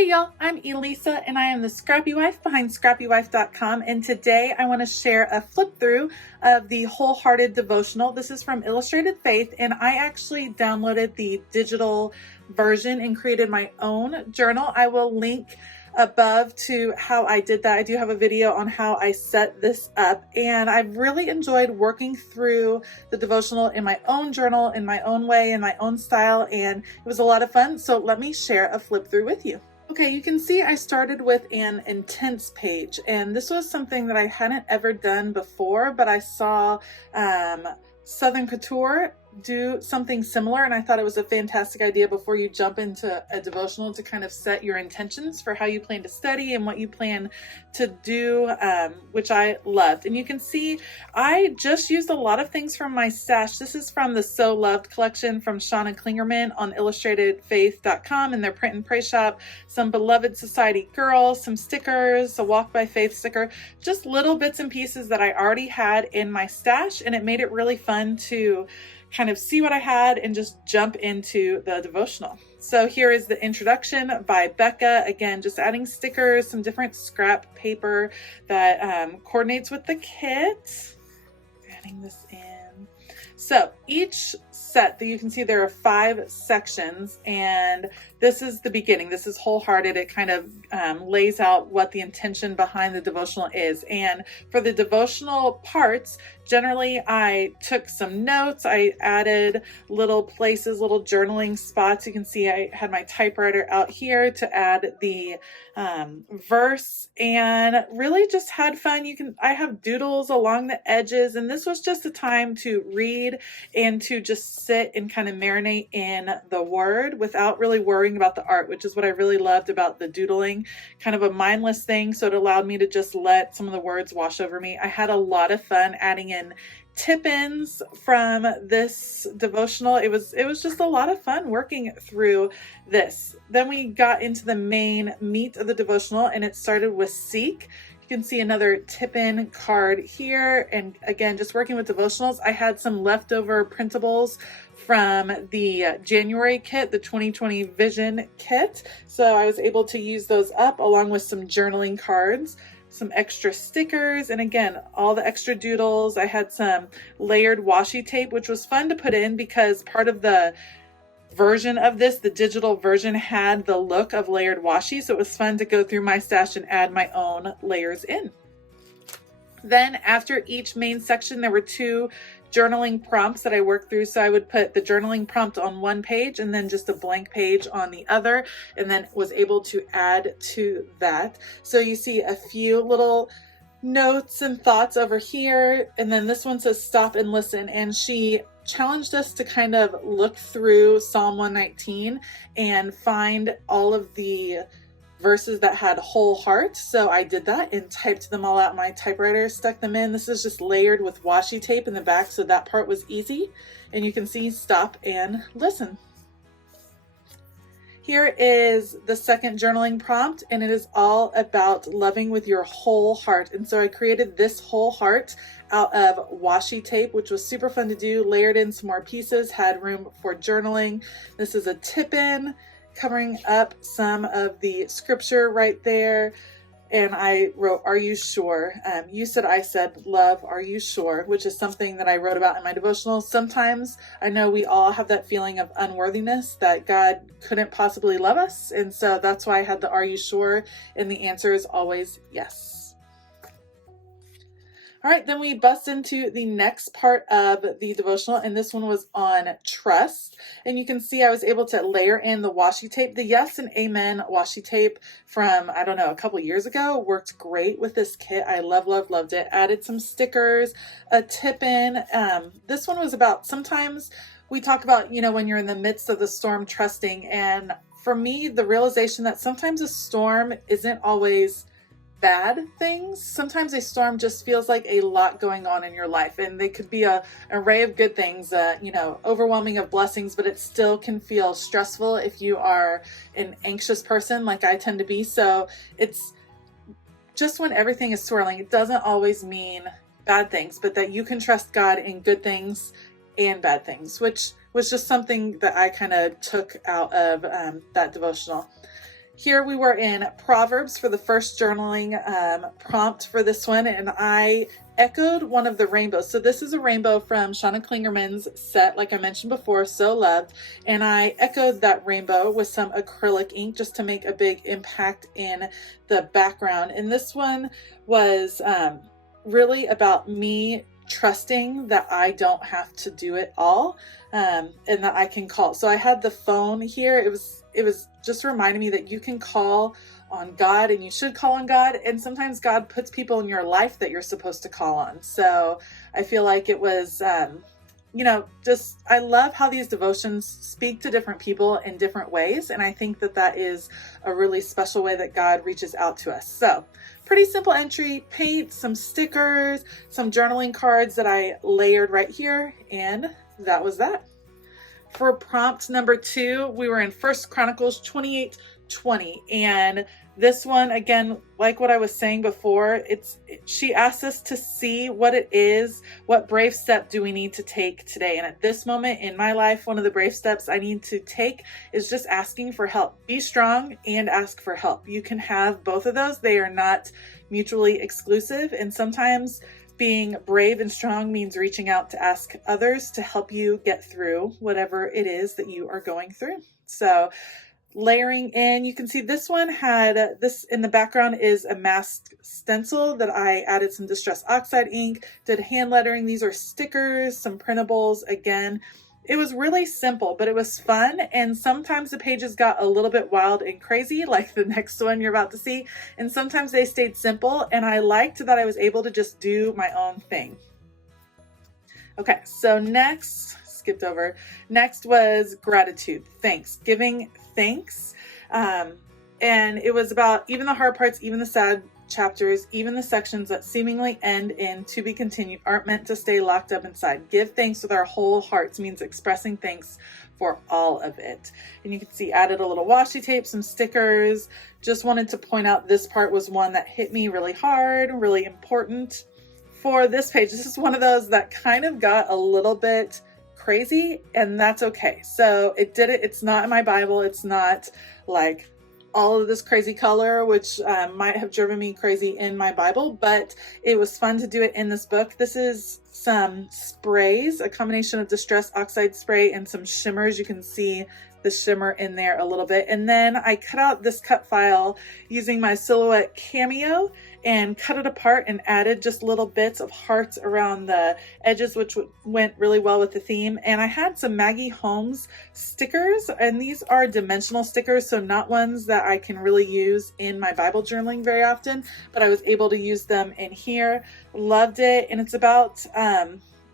Hey y'all, I'm Elisa and I am the Scrappy Wife behind scrappywife.com, and today I want to share a flip through of the Wholehearted devotional. This is from Illustrated Faith, and I actually downloaded the digital version and created my own journal. I will link above to how I did that. I do have a video on how I set this up, and I've really enjoyed working through the devotional in my own journal, in my own way, in my own style, and it was a lot of fun. So let me share a flip through with you. Okay, you can see I started with an intense page, and this was something that I hadn't ever done before, but I saw Southern Couture do something similar, and I thought it was a fantastic idea before you jump into a devotional to kind of set your intentions for how you plan to study and what you plan to do, which I loved. And you can see I just used a lot of things from my stash. This is from the So Loved collection from Shauna Klingerman on illustratedfaith.com in their print and pray shop, some Beloved Society girls, some stickers, a Walk by Faith sticker, just little bits and pieces that I already had in my stash, and it made it really fun to kind of see what I had and just jump into the devotional. So here is the introduction by Becca. Again, just adding stickers, some different scrap paper that coordinates with the kit. Adding this in. So each set that you can see, there are 5 sections, and this is the beginning. This is Wholehearted. It kind of lays out what the intention behind the devotional is. And for the devotional parts, generally I took some notes. I added little places, little journaling spots. You can see I had my typewriter out here to add the verse, and really just had fun. I have doodles along the edges, and this was just a time to read and to just sit and kind of marinate in the word without really worrying about the art, which is what I really loved about the doodling, kind of a mindless thing. So it allowed me to just let some of the words wash over me. I had a lot of fun adding in tip-ins from this devotional. It was just a lot of fun working through this. Then we got into the main meat of the devotional, and it started with Seek. You can see another tip-in card here. And again, just working with devotionals, I had some leftover printables from the January kit, the 2020 Vision kit. So I was able to use those up along with some journaling cards, some extra stickers, and again, all the extra doodles. I had some layered washi tape, which was fun to put in because part of the version of this, the digital version, had the look of layered washi. So it was fun to go through my stash and add my own layers in. Then after each main section, there were 2 journaling prompts that I worked through. So I would put the journaling prompt on one page and then just a blank page on the other, and then was able to add to that. So you see a few little notes and thoughts over here. And then this one says stop and listen. And she challenged us to kind of look through Psalm 119 and find all of the verses that had whole heart. So I did that and typed them all out in my typewriter, stuck them in. This is just layered with washi tape in the back, so that part was easy. And you can see stop and listen. Here is the second journaling prompt, and it is all about loving with your whole heart. And so I created this whole heart out of washi tape, which was super fun to do, layered in some more pieces, had room for journaling. This is a tip-in covering up some of the scripture right there. And I wrote, are you sure? You said, I said, love, are you sure? Which is something that I wrote about in my devotional. Sometimes I know we all have that feeling of unworthiness, that God couldn't possibly love us. And so that's why I had the are you sure? And the answer is always yes. All right, then we bust into the next part of the devotional, and this one was on trust. And you can see I was able to layer in the washi tape. The Yes and Amen washi tape from, I don't know, a couple years ago worked great with this kit. I loved it. Added some stickers, a tip-in. This one was about, sometimes we talk about, when you're in the midst of the storm, trusting. And for me, the realization that sometimes a storm isn't always bad things. Sometimes a storm just feels like a lot going on in your life, and they could be an array of good things, overwhelming of blessings, but it still can feel stressful if you are an anxious person like I tend to be. So it's just when everything is swirling, it doesn't always mean bad things, but that you can trust God in good things and bad things, which was just something that I kind of took out of that devotional. here we were in Proverbs for the first journaling prompt for this one, and I echoed one of the rainbows. So this is a rainbow from Shauna Klingerman's set, like I mentioned before, So Loved, and I echoed that rainbow with some acrylic ink just to make a big impact in the background. And this one was really about me trusting that I don't have to do it all, and that I can call. So I had the phone here. It was just reminding me that you can call on God, and you should call on God. And sometimes God puts people in your life that you're supposed to call on. So I feel like it was, I love how these devotions speak to different people in different ways. And I think that that is a really special way that God reaches out to us. So pretty simple entry, paint, some stickers, some journaling cards that I layered right here. And that was that. For prompt number 2, we were in 1 Chronicles 28:20. And this one, again, like what I was saying before, she asked us to see what it is, what brave step do we need to take today. And at this moment in my life, one of the brave steps I need to take is just asking for help. Be strong and ask for help. You can have both of those. They are not mutually exclusive. And sometimes being brave and strong means reaching out to ask others to help you get through whatever it is that you are going through. So layering in, you can see this one had this in the background is a masked stencil that I added some Distress Oxide ink, did hand lettering. These are stickers, some printables. Again, it was really simple, but it was fun. And sometimes the pages got a little bit wild and crazy, like the next one you're about to see. And sometimes they stayed simple. And I liked that I was able to just do my own thing. Okay, so next was gratitude, thanks, giving thanks. And it was about even the hard parts, even the sad chapters, even the sections that seemingly end in to be continued aren't meant to stay locked up inside. Give thanks with our whole hearts means expressing thanks for all of it. And you can see added a little washi tape, some stickers. Just wanted to point out this part was one that hit me really hard, really important. For this page, this is one of those that kind of got a little bit crazy, and that's okay. So it's not in my Bible. It's not like all of this crazy color, which might have driven me crazy in my Bible, but it was fun to do it in this book. This is some sprays, a combination of Distress Oxide spray and some shimmers. You can see the shimmer in there a little bit. And then I cut out this cut file using my Silhouette Cameo and cut it apart and added just little bits of hearts around the edges, which went really well with the theme. And I had some Maggie Holmes stickers, and these are dimensional stickers, so not ones that I can really use in my Bible journaling very often, but I was able to use them in here. Loved it. And it's about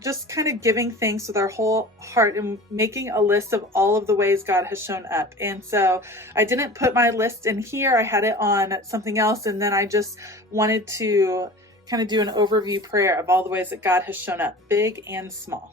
just kind of giving thanks with our whole heart and making a list of all of the ways God has shown up. And so I didn't put my list in here. I had it on something else. And then I just wanted to kind of do an overview prayer of all the ways that God has shown up, big and small.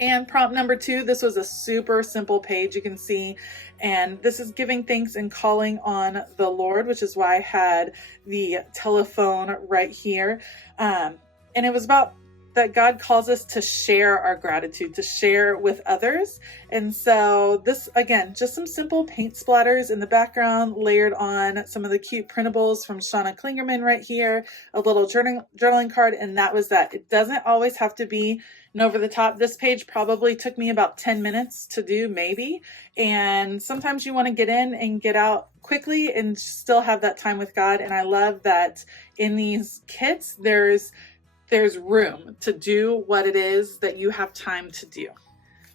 And prompt number 2, this was a super simple page, you can see, and this is giving thanks and calling on the Lord, which is why I had the telephone right here. And it was about that God calls us to share our gratitude, to share with others. And so this, again, just some simple paint splatters in the background, layered on some of the cute printables from Shauna Klingerman right here, a little journaling card, and that was that. It doesn't always have to be an over the top. This page probably took me about 10 minutes to do, maybe. And sometimes you want to get in and get out quickly and still have that time with God. And I love that in these kits, there's room to do what it is that you have time to do.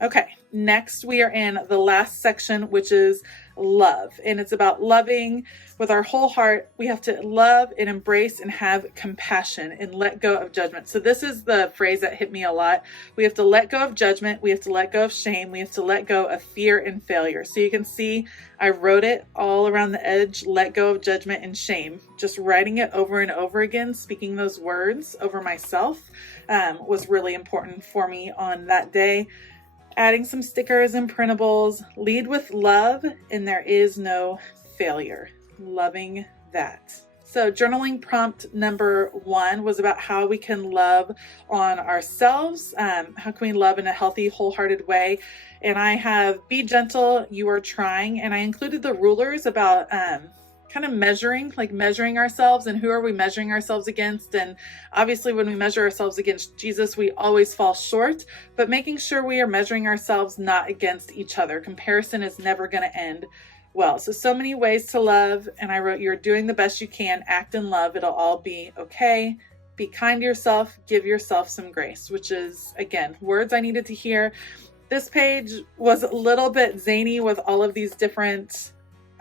Okay, next we are in the last section, which is love. And it's about loving with our whole heart. We have to love and embrace and have compassion and let go of judgment. So this is the phrase that hit me a lot. We have to let go of judgment. We have to let go of shame. We have to let go of fear and failure. So you can see I wrote it all around the edge, let go of judgment and shame. Just writing it over and over again, speaking those words over myself was really important for me on that day. Adding some stickers and printables, lead with love, and there is no failure. Loving that. So journaling prompt number 1 was about how we can love on ourselves. How can we love in a healthy, wholehearted way? And I have be gentle, you are trying. And I included the rulers about kind of measuring ourselves, and who are we measuring ourselves against. And obviously when we measure ourselves against Jesus, we always fall short, but making sure we are measuring ourselves not against each other. Comparison is never going to end well. So many ways to love. And I wrote, you're doing the best you can, act in love. It'll all be okay. Be kind to yourself, give yourself some grace, which is, again, words I needed to hear. This page was a little bit zany with all of these different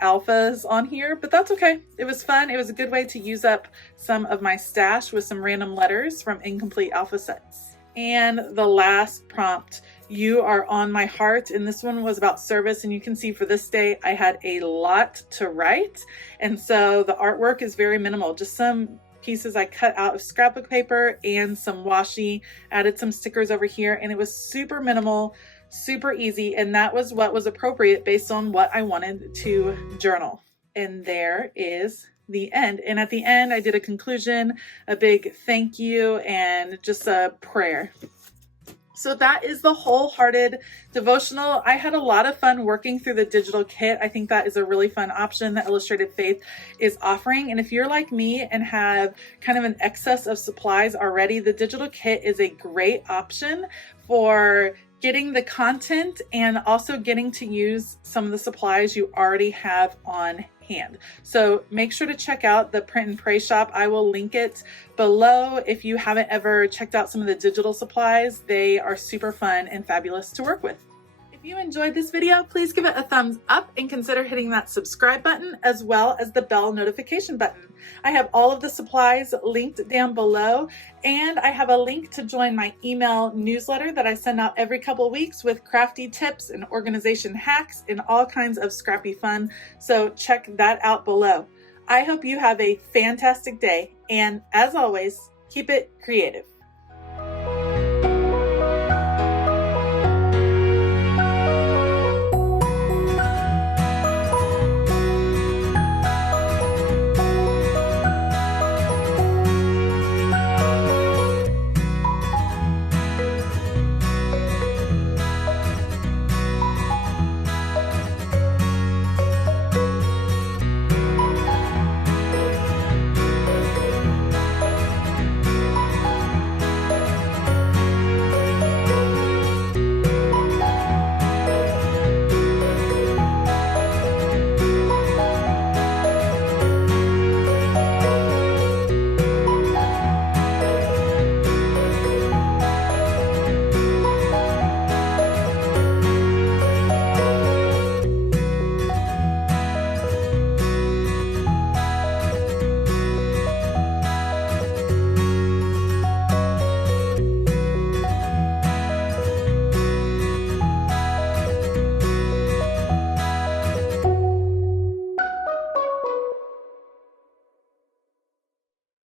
alphas on here, but that's okay. It was fun. It was a good way to use up some of my stash with some random letters from incomplete alpha sets. And the last prompt, you are on my heart. And this one was about service. And you can see for this day, I had a lot to write. And so the artwork is very minimal, just some pieces I cut out of scrapbook paper and some washi, added some stickers over here. And it was super minimal, super easy. And that was what was appropriate based on what I wanted to journal. And there is the end. And at the end, I did a conclusion, a big thank you, and just a prayer. So that is the Wholehearted devotional. I had a lot of fun working through the digital kit. I think that is a really fun option that Illustrated Faith is offering. And if you're like me and have kind of an excess of supplies already, the digital kit is a great option for getting the content and also getting to use some of the supplies you already have on hand. So make sure to check out the Print and Pray shop. I will link it below. If you haven't ever checked out some of the digital supplies, they are super fun and fabulous to work with. If you enjoyed this video, please give it a thumbs up and consider hitting that subscribe button as well as the bell notification button. I have all of the supplies linked down below, and I have a link to join my email newsletter that I send out every couple weeks with crafty tips and organization hacks and all kinds of scrappy fun. So check that out below. I hope you have a fantastic day, and as always, keep it creative.